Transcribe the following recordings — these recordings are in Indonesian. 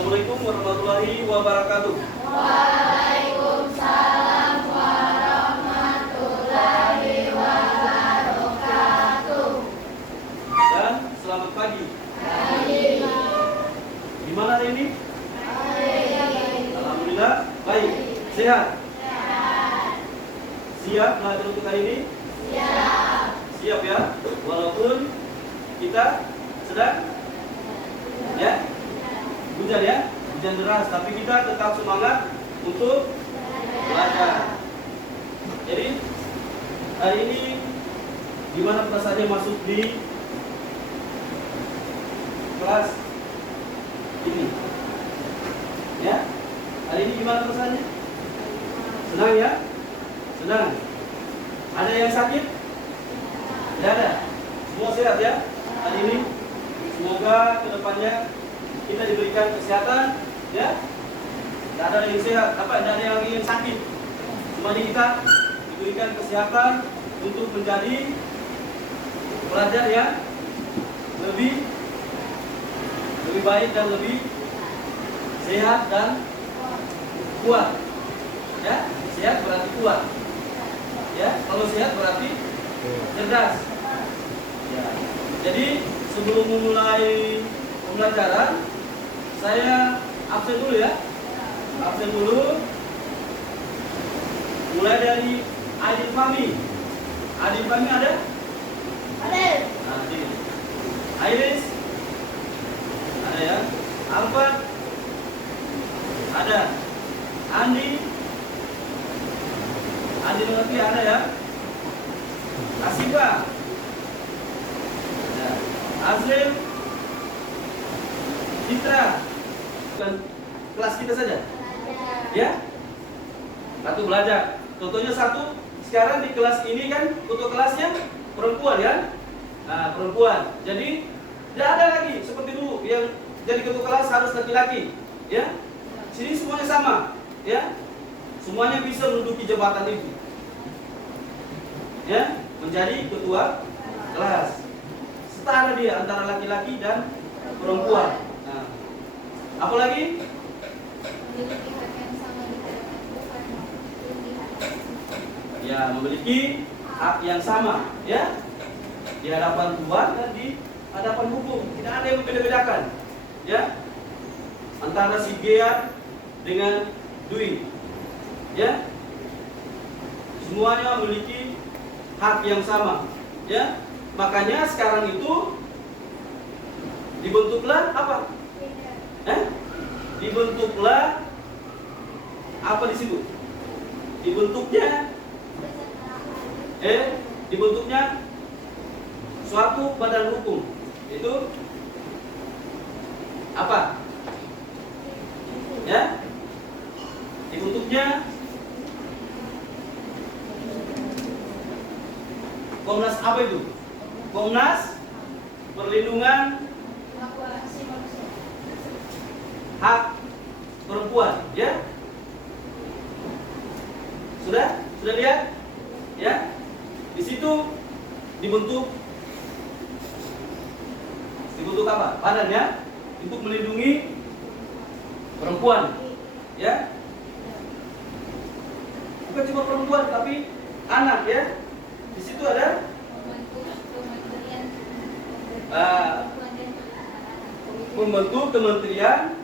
Assalamualaikum warahmatullahi wabarakatuh. Waalaikumsalam warahmatullahi wabarakatuh. Dan selamat pagi. Pagi. Gimana hari ini? Baik. Alhamdulillah baik. Sehat? Sehat. Siap belajar untuk hari ini? Siap. Siap ya. Walaupun kita sedang hujan ya, hujan deras, tapi kita tetap semangat untuk belajar. Jadi hari ini gimana perasaannya masuk di kelas ini? Ya, hari ini gimana perasaannya? Senang ya? Senang. Ada yang sakit? Tidak ada. Semua sehat ya hari ini. Semoga kedepannya kita diberikan kesehatan, ya. Tidak ada yang sehat, tidak ada yang ingin sakit. Semuanya kita diberikan kesehatan untuk menjadi pelajar yang lebih baik dan lebih sehat dan kuat. Ya, sehat berarti kuat. Ya, kalau sehat berarti cerdas. Ya. Jadi sebelum memulai pembelajaran, saya absen dulu ya. Absen dulu. Mulai dari Adil Fahmi. Adil Fahmi ada? Ada. Adil. Iris? Ada ya. Alfat? Ada. Andi? Andi Lutfi ada ya. Asifa? Ada. Azril? Citra? Bukan kelas kita saja? Ya? Satu belajar. Contohnya satu, sekarang di kelas ini kan untuk kelasnya perempuan ya. Nah, perempuan. Jadi tidak ada lagi seperti dulu yang jadi ketua kelas harus laki-laki, ya. Sini semuanya sama, ya. Semuanya bisa menduduki jabatan itu. Ya, menjadi ketua kelas. Setara dia antara laki-laki dan perempuan. Nah, apa lagi? Ya, memiliki hak yang sama, ya, di hadapan Tuhan dan di hadapan hukum. Tidak ada yang membeda-bedakan, ya, antara si Gea dengan Dwi, ya, semuanya memiliki hak yang sama, ya. Makanya sekarang itu dibentuklah apa? Dibentuklah apa disebut? Dibentuknya suatu badan hukum. Itu apa? Ya? Dibentuknya Komnas apa itu? Komnas Perlindungan Hak Perempuan, ya? Sudah lihat? Ya? Di situ dibentuk apa? Badan ya, untuk melindungi perempuan, ya. Bukan cuma perempuan, tapi anak ya. Di situ ada membentuk kementerian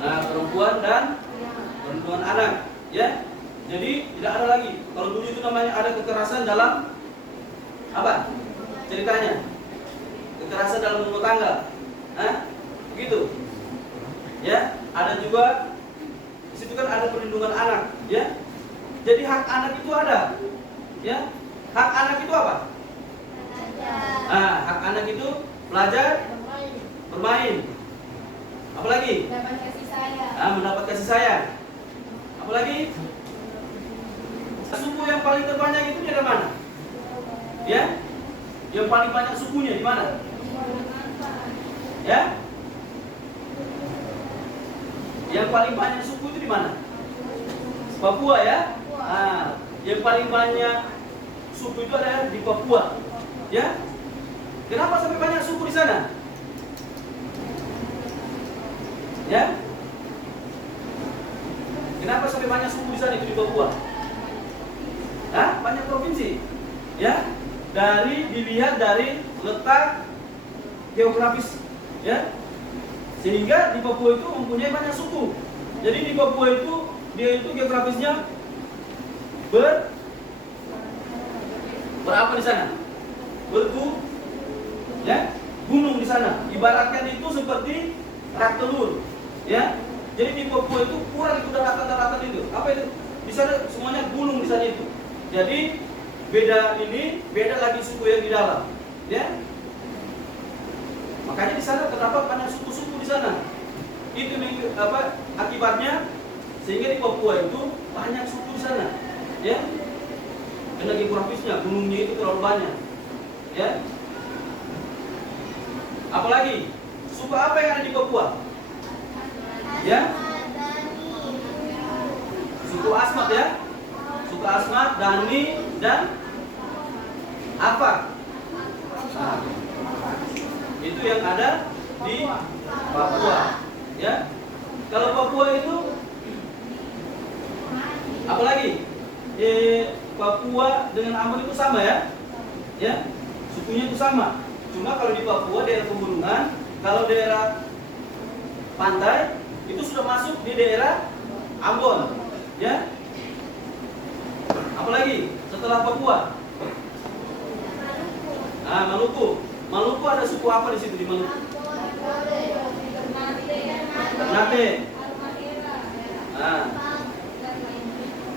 perempuan dan perlindungan anak, ya. Jadi tidak ada lagi. Kalau dulu itu namanya ada kekerasan dalam apa? Ceritanya kekerasan dalam rumah tangga, begitu, ya. Ada juga di situ kan ada perlindungan anak, ya. Jadi hak anak itu ada, ya. Hak anak itu apa? Hak anak itu belajar, bermain, apalagi? Mendapat kasih sayang. Mendapat kasih sayang. Apalagi? Suku yang paling terbanyak itu di mana? Ya? Yang paling banyak sukunya di mana? Ya? Yang paling banyak suku itu di mana? Papua ya? Yang paling banyak suku itu ada di Papua. Ya? Kenapa sampai banyak suku di sana? Ya. Kenapa sampai banyak suku di sana itu di Papua? Hah? Banyak provinsi. Ya. Dilihat dari letak geografis, ya. Sehingga di Papua itu mempunyai banyak suku. Jadi di Papua itu dia itu geografisnya berapa di sana? Ya, gunung di sana. Ibaratkan itu seperti rak telur, ya. Jadi di Papua itu kurang itu daratan-daratan itu. Apa itu? Di sana semuanya gunung di sana itu. Jadi beda lagi suku yang di dalam, ya. Makanya di sana terdapat banyak suku-suku di sana. Itu akibatnya sehingga di Papua itu banyak suku di sana, ya. Karena geografisnya gunungnya itu terlalu banyak, ya. Apalagi suku apa yang ada di Papua? Ya, suku Asmat, ya. Suku Asmat, Dani, dan apa? Nah, itu yang ada di Papua, ya. Kalau Papua itu apalagi? Papua dengan Ambon itu sama, ya. Ya, sukunya itu sama. Cuma kalau di Papua daerah pegunungan, kalau daerah pantai itu sudah masuk di daerah Ambon, ya. Apalagi setelah Papua? Nah, Maluku. Maluku ada suku apa di situ di Maluku? Ternate. Nah,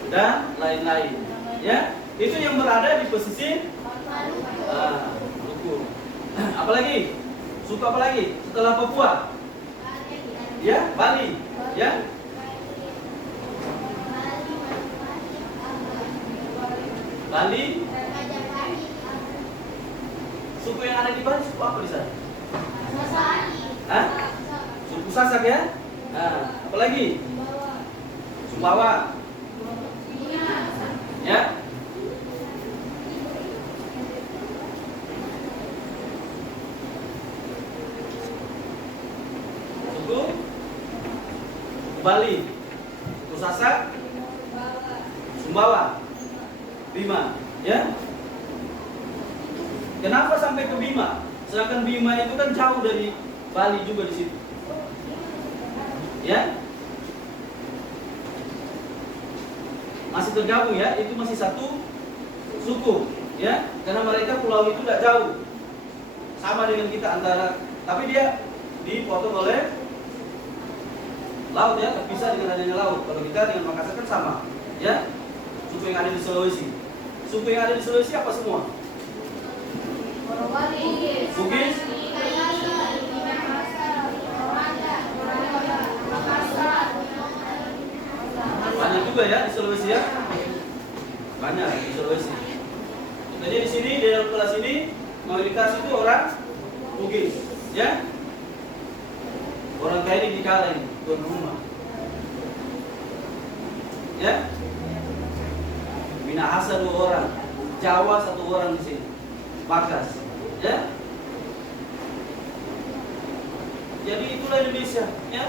dan lain-lain, ya. Itu yang berada di pesisir Maluku. Apalagi? Suku apa lagi setelah Papua? Ya, Bali, ya. Bali. Suku yang ada di Bali suku apa di sana? Hah? Suku Sasak, ya. Nah, apalagi? Sumbawa. Ya. Suku Bali, suku Sasak, Sumbawa, Bima, ya. Kenapa sampai ke Bima? Sedangkan Bima itu kan jauh dari Bali juga di situ, ya. Masih tergabung, ya. Itu masih satu suku, ya. Karena mereka pulau itu tidak jauh, sama dengan kita antara, tapi dia dipotong oleh laut, ya, terpisah dengan adanya laut. Kalau kita dengan Makassar kan sama, ya. Suku yang ada di Sulawesi. Suku yang ada di Sulawesi apa semua? Bugis. Banyak juga, ya, di Sulawesi, ya. Banyak di Sulawesi. Jadi di sini di dalam kelas ini mayoritas itu orang Bugis, ya. Orang kaya ini dikala ini tuan rumah, ya. Minahasa 2 orang, Jawa 1 orang di sini, Bakas, ya. Jadi itulah Indonesia, ya.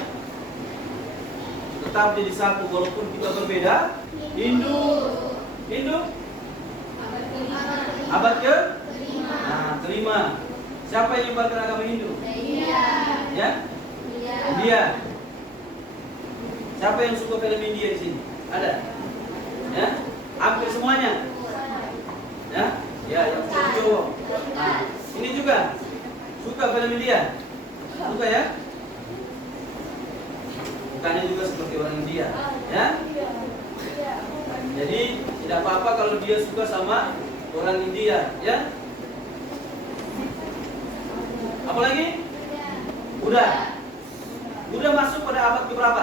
Tetap jadi satu walaupun kita berbeda. Hindu abad ke? Nah, kelima. Siapa yang menyebarkan agama Hindu? Ya? India. Siapa yang suka film India di sini? Ada? Ya? Hampir semuanya. Ya? Ya, yang cowok. Nah, ini juga suka film India. Suka, ya? Bukannya juga seperti orang India, ya? Jadi tidak apa-apa kalau dia suka sama orang India, ya? Apalagi? Buddha. Buddha masuk pada abad ke berapa?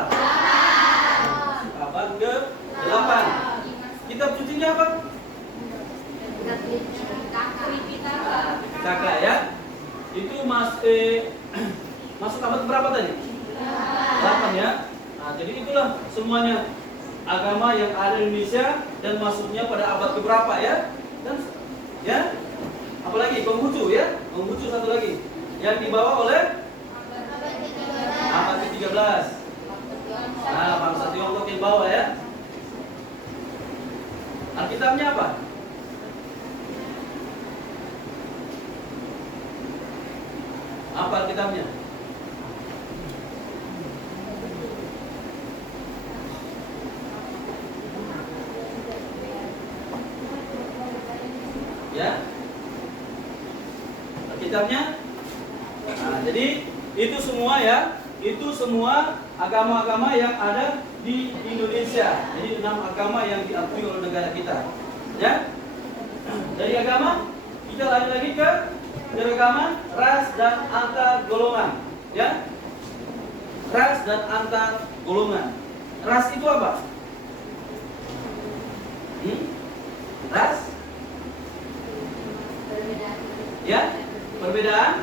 Abad ke 8. Kitab sucinya apa? Cakra, ya? Itu masuk abad berapa tadi? 8, ya? Nah, jadi itulah semuanya agama yang ada di Indonesia dan masuknya pada abad keberapa, ya? Dan, ya? Apalagi Konghucu, ya? Konghucu satu lagi yang dibawa oleh abad ke-13. Nah, bangsa Tiongkok yang bawah ya. Alkitabnya apa? Apa Alkitabnya? Ya. Alkitabnya. Nah, jadi itu semua ya. Itu semua agama-agama yang ada di Indonesia. Jadi 6 agama yang diakui oleh negara kita. Ya. Dari agama kita lanjut lagi ke keragaman ras dan antar golongan. Ya. Ras dan antar golongan. Ras itu apa? Ras? Ya. Perbedaan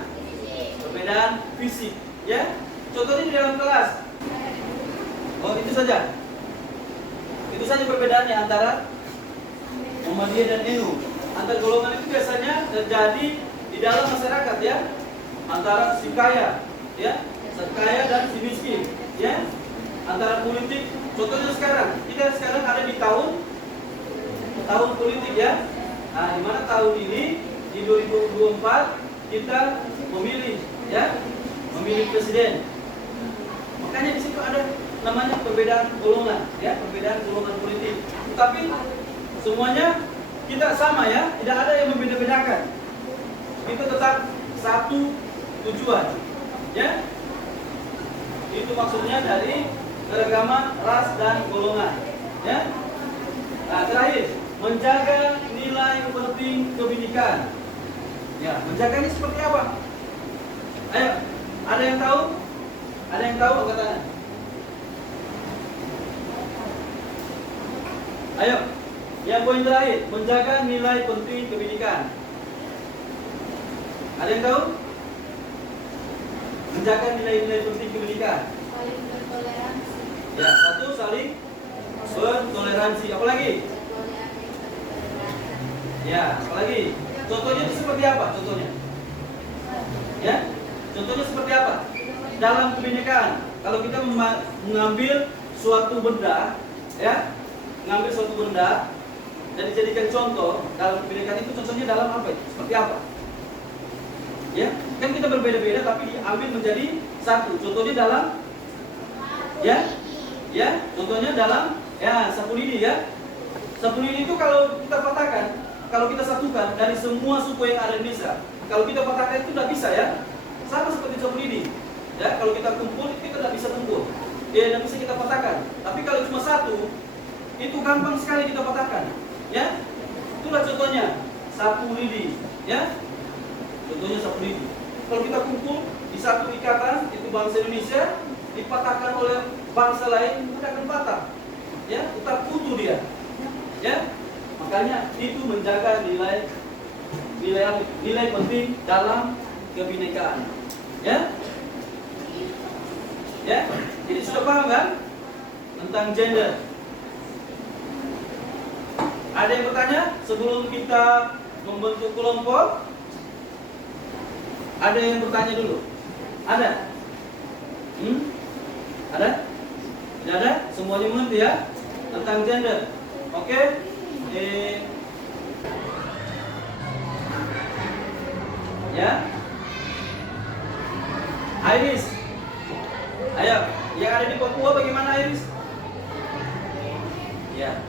fisik. Ya. Contohnya di dalam kelas. Oh, itu saja. Itu saja perbedaannya antara Muhammadiyah dan NU. Antar golongan itu biasanya terjadi di dalam masyarakat ya. Antara si kaya, ya, si kaya dan si miskin, ya. Antara politik. Contohnya sekarang, kita sekarang ada di tahun politik ya. Nah, di mana tahun ini di 2024 kita memilih ya, memilih presiden. Makanya di situ ada namanya perbedaan golongan, ya, perbedaan golongan politik. Tapi semuanya kita sama ya, tidak ada yang membeda-bedakan. Itu tetap satu tujuan, ya. Itu maksudnya dari keragaman ras dan golongan, ya. Nah, terakhir, menjaga nilai penting kebinekaan. Ya, menjaganya seperti apa? Ayo, ada yang tahu? Ada yang tahu katanya? Ayo, yang poin terakhir, menjaga nilai penting kebinekaan. Ada yang tahu? Menjaga nilai-nilai penting kebinekaan. Saling bertoleransi. Ya, satu saling bertoleransi. Apa lagi? Ya, apa lagi? Contohnya itu seperti apa? Contohnya? Ya, contohnya seperti apa? Dalam kebinekaan, kalau kita mengambil suatu benda, ya, mengambil suatu benda dan dijadikan contoh dalam kebinekaan itu, contohnya dalam apa? Seperti apa? Ya, kan kita berbeda-beda tapi diambil menjadi satu. Contohnya dalam, ya, contohnya dalam, ya, sapu lidi ya. Sapu lidi itu kalau kita patahkan, kalau kita satukan dari semua suku yang ada di Indonesia, kalau kita patahkan itu tidak bisa ya. Sama seperti sapu lidi. Ya, kalau kita kumpul kita tidak bisa kumpul. Ya, tidak bisa kita patahkan. Tapi kalau cuma satu, itu gampang sekali kita patahkan. Ya, itulah contohnya sapu lidi. Ya, contohnya sapu lidi. Kalau kita kumpul di satu ikatan, itu bangsa Indonesia, dipatahkan oleh bangsa lain, tidak akan patah. Ya, tetap utuh dia. Ya, makanya itu menjaga nilai penting dalam kebinekaan. Ya, ya. Jadi sudah paham kan tentang gender? Ada yang bertanya sebelum kita membentuk kelompok? Ada yang bertanya dulu? Ada? Ada? Tidak ada? Semuanya mengerti ya tentang gender? Oke? Ya? Iris, ayo, yang ada di Papua bagaimana Iris? Ya.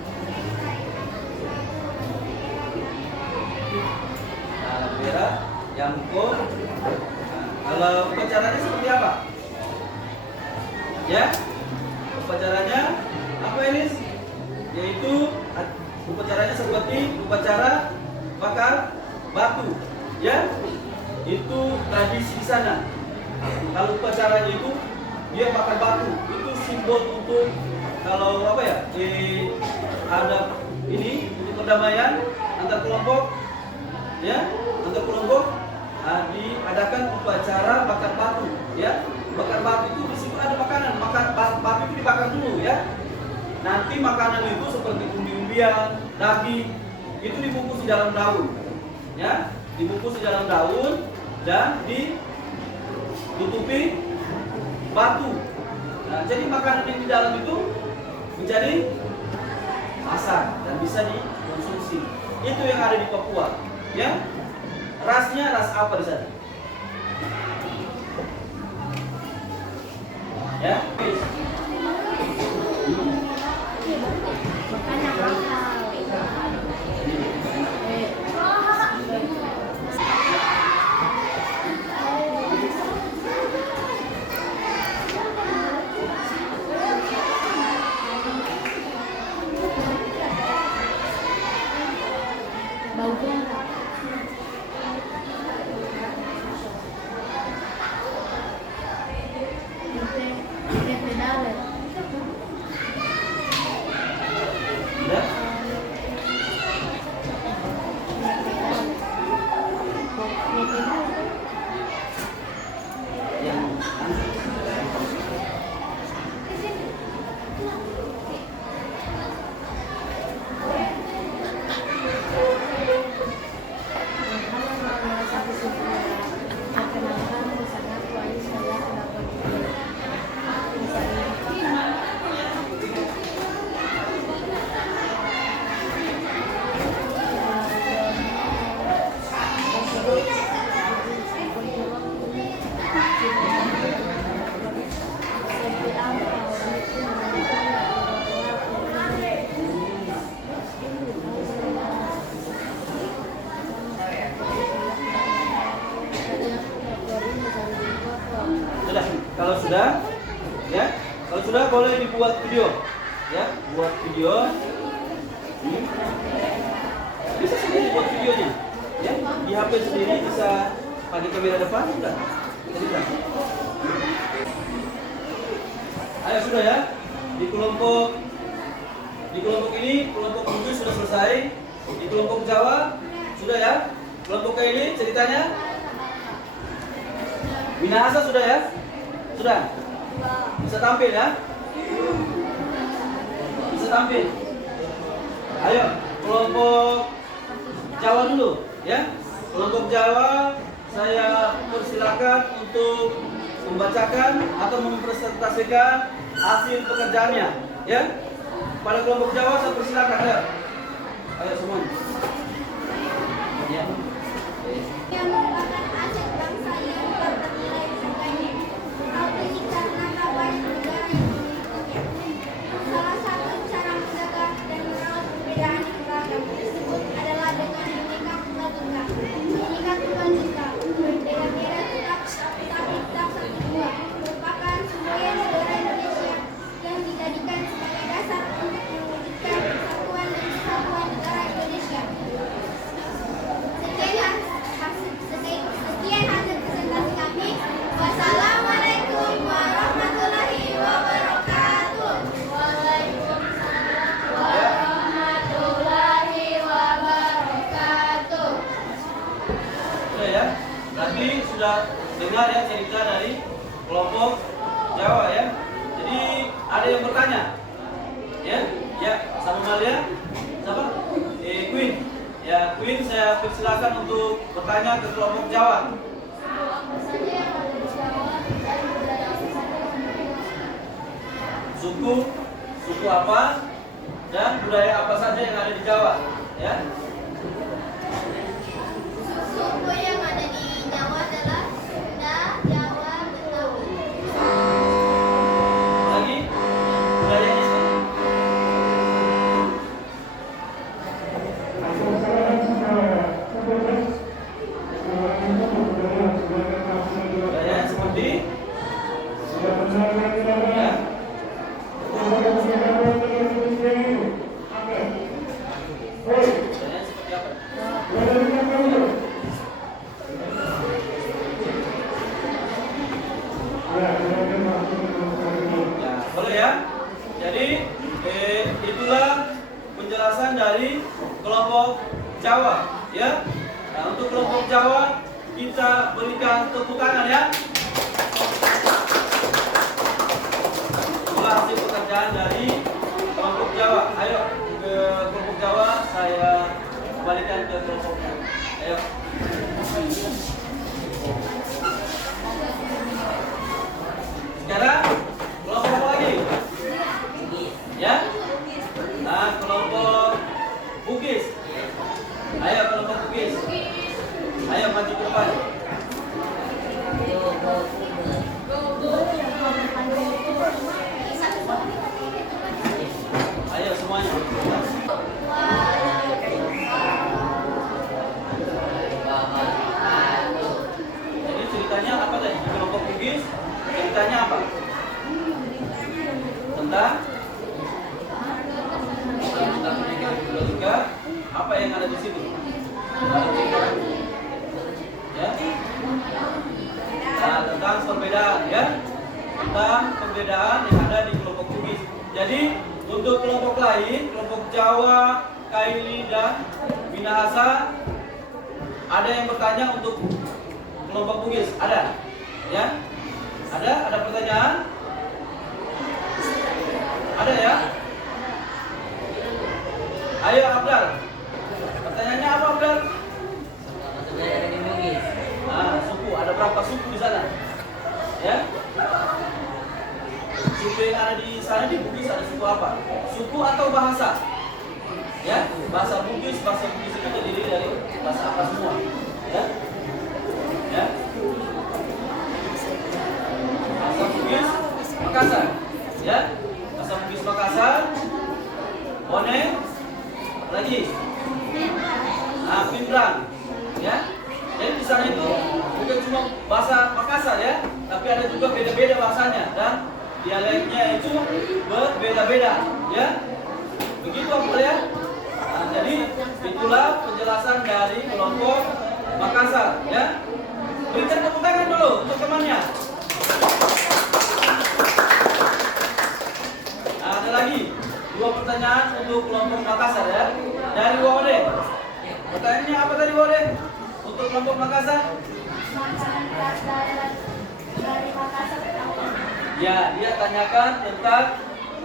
Nah, merah, Yamko. Kalau upacaranya seperti apa? Ya, upacaranya apa Iris? Yaitu upacaranya seperti upacara bakar batu. Ya, itu tradisi di sana. Kalau upacaranya itu dia bakar batu, itu simbol untuk kalau apa ya? Ada ini untuk perdamaian antar kelompok, ya, antar kelompok. Diadakan upacara bakar batu, ya. Bakar batu itu di situ ada makanan, batu itu dibakar dulu, ya. Nanti makanan itu seperti umbi-umbian, daging, itu dibungkus di dalam daun, ya. Dibungkus di dalam daun dan ditutupi batu Nah, jadi makanan yang di dalam itu menjadi masak dan bisa dikonsumsi. Itu yang ada di Papua. Ya, rasnya ras apa di sana? Ya. Makanya mahal. Bau berak. Kayak pedale. Ya. Ya. Sudah, kalau sudah, ya, kalau sudah boleh dibuat video, ya, buat video. Bisa sendiri buat videonya, ya, di HP sendiri bisa pakai kamera depan, sudah, sudah. Ayo sudah ya, di kelompok ini kelompok 7 sudah selesai, di kelompok Jawa sudah ya, kelompok ini ceritanya. Minahasa sudah ya? Sudah? Bisa tampil ya? Bisa tampil? Ayo, kelompok Jawa dulu ya. Kelompok Jawa saya persilakan untuk membacakan atau mempresentasikan hasil pekerjaannya ya. Pada kelompok Jawa saya persilakan ya. Ayo semuanya. Ya. Yang merupakan aset bangsa yang tak ternilai harganya. Hal ini karena tak banyak negara yang memilikinya. Salah satu cara menjaga dan merawat perbedaan yang beragam tersebut adalah dengan Bhinneka Tunggal Ika. Bhinneka Tunggal Ika, bendera tetap tapi tak satu dua, merupakan semboyan negara Indonesia yang dijadikan sebagai dasar untuk mewujudkan persatuan dan kesatuan negara Indonesia. Sekian hasil presentasi kami. Wassalamualaikum warahmatullahi wabarakatuh. Waalaikumsalam warahmatullahi wabarakatuh. Sudah ya. Tadi sudah dengar ya cerita dari kelompok Jawa ya. Jadi ada yang bertanya. Ya, ya, sama Malia. Siapa? Queen. Ya, Queen saya persilakan untuk bertanya ke kelompok Jawa. Suku apa dan budaya apa saja yang ada di Jawa, ya? Suku yang ada di Jawa adalah Sunda, Jawa, Betawi. Lagi budayanya apa? Budaya seperti ya. Budayanya seperti apa? Ya, boleh ya. Jadi itulah penjelasan dari kelompok Jawa, ya. Nah, untuk kelompok Jawa kita berikan tepuk tangan ya. Itulah hasil pekerjaan dari kelompok Jawa. Ayo ke kelompok Jawa, saya kembalikan ke kelompoknya. Ayo. Sekarang kelompok Ceritanya apa? Tentang juga apa yang ada di situ? Ya. Nah, tentang perbedaan ya. Tentang perbedaan yang ada di kelompok Bugis. Jadi untuk kelompok lain, kelompok Jawa, Kaili dan Minahasa, ada yang bertanya untuk kelompok Bugis? Ada? Ya? Ada pertanyaan? Ada ya? Ayo Abdal. Pertanyaannya apa Abdal? Suku. Ada berapa suku di sana? Ya? Suku yang ada di sana di Bugis ada suku apa? Suku atau bahasa? Ya? Bahasa Bugis itu terdiri dari bahasa apa semua? Ya? Ya? Bahasa Bugis Makassar. Ya? Bahasa Bugis Makassar. Bone lagi. Pindrang. Ya? Jadi di sana itu bukan cuma bahasa Makassar ya, tapi ada juga beda-beda bahasanya dan dialeknya itu berbeda-beda, ya. Begitu Abdul ya. Nah, jadi itulah penjelasan dari kelompok Makassar, ya. Berikan tepuk tangan dulu untuk temannya. Nah, ada lagi 2 pertanyaan untuk kelompok Makassar ya. Dari Wode. Pertanyaannya apa tadi Wode? Untuk kelompok Makassar? Ya, dia tanyakan tentang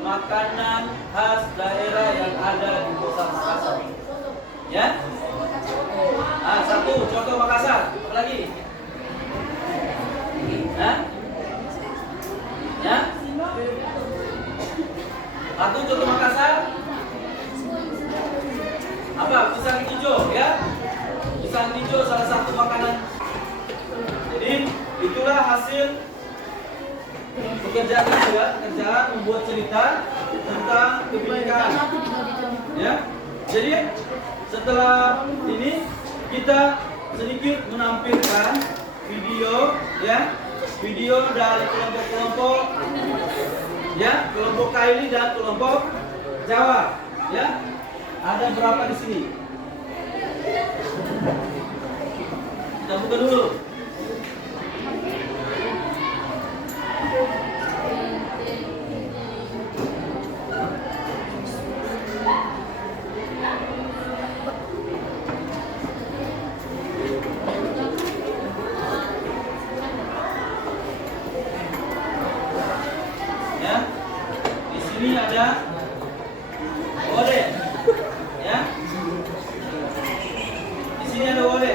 makanan khas daerah yang ada di kota Makassar. Ya? Nah, 1 contoh Makassar. Apa lagi? Nah? Ya? 1 contoh Makassar. Apa? Pisang hijau, ya? Pisang hijau salah satu makanan. Jadi itulah hasil pekerjaan juga, pekerjaan membuat cerita tentang kebinekaan. Ya. Jadi setelah ini kita sedikit menampilkan video, ya, video dari kelompok-kelompok, ya, kelompok Kaili dan kelompok Jawa, ya. Ada berapa di sini? Kita buka dulu. Ya. Di sini ada Wode. Ya. Di sini ada Wode.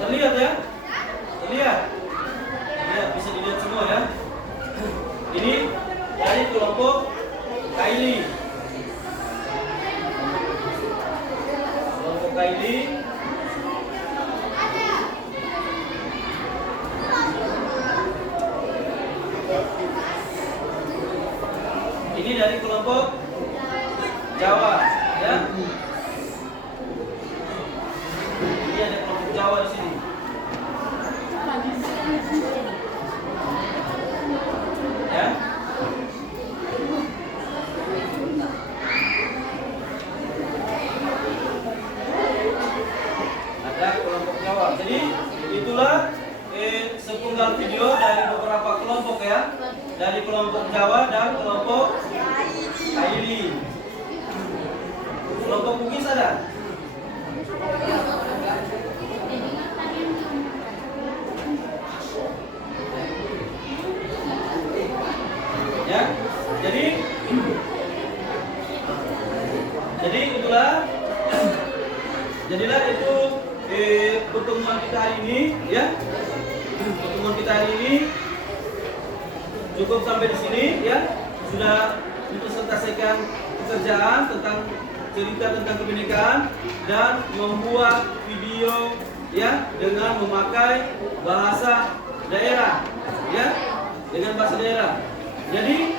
Terlihat ya? Terlihat? Ya, bisa dilihat semua ya. Ini dari kelompok Kaili. Kelompok Kaili. Ini dari kelompok Jawa, ya. Ini ada kelompok Jawa di sini? Ya. Ada kelompok Jawa. Jadi itulah sepenggal video dari beberapa kelompok ya. Dari kelompok Jawa dan kelompok Kaili. Kelompok Bugis ada? Ya, jadi itulah, jadilah itu pertemuan kita hari ini, ya. Pertemuan kita hari ini cukup sampai di sini, ya. Sudah mempresentasikan pekerjaan tentang cerita tentang kebinekaan dan membuat video, ya, dengan memakai bahasa daerah, ya, dengan bahasa daerah. Jadi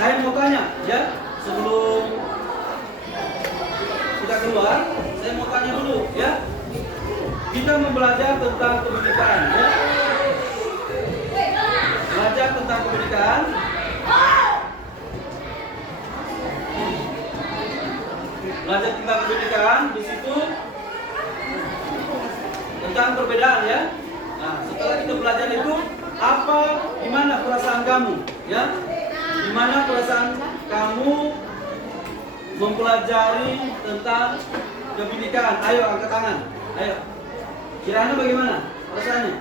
saya mau tanya, ya, sebelum kita keluar, saya mau tanya dulu, ya. Kita belajar tentang kebinekaan, ya. Belajar tentang kebinekaan. Belajar tentang kebinekaan di situ tentang perbedaan, ya. Nah, setelah kita belajar itu gimana perasaan kamu, ya? Gimana perasaan kamu mempelajari tentang kebinekaan? Ayo angkat tangan, ayo. Kirana bagaimana perasaannya?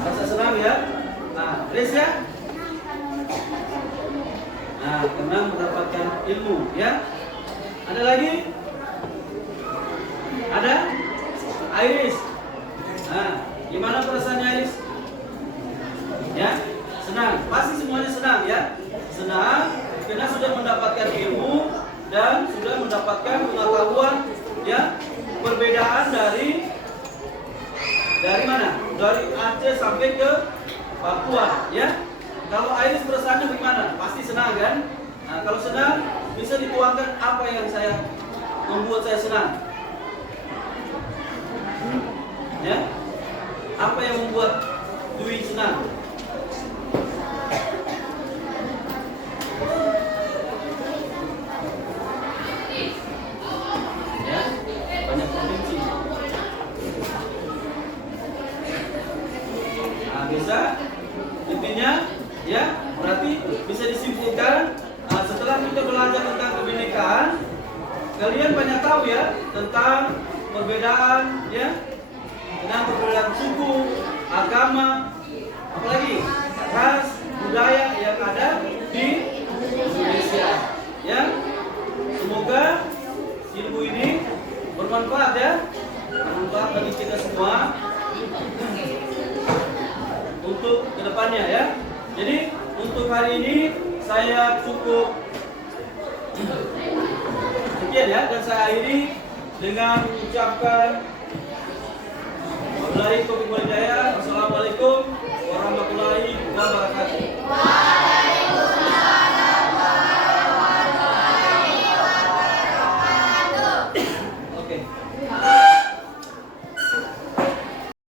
Rasa senang, ya? Nah, Grace, ya? Nah, karena mendapatkan ilmu, ya? Ada lagi? Ada? Iris. Nah, gimana perasaannya Iris? Ya, senang. Pasti semuanya senang, ya. Senang karena sudah mendapatkan ilmu dan sudah mendapatkan pengetahuan, ya, perbedaan dari mana? Dari Aceh sampai ke Papua, ya. Kalau Iris perasaannya bagaimana? Pasti senang, kan? Nah, kalau senang bisa dituangkan apa yang membuat saya senang. Ya, apa yang membuat Dwi senang? Ya, banyak provinsi. Nah, bisa, intinya, ya, berarti bisa disimpulkan setelah kita belajar tentang kebinekaan, kalian banyak tahu, ya, tentang perbedaan, ya. Tentang perbedaan suku, agama, apalagi ras, budaya yang ada di Indonesia. Ya, semoga ilmu ini bermanfaat, ya, bermanfaat bagi kita semua untuk kedepannya, ya. Jadi untuk hari ini saya cukup sekian, ya, dan saya akhiri dengan mengucapkan Wabillahi taufiq wal hidayah.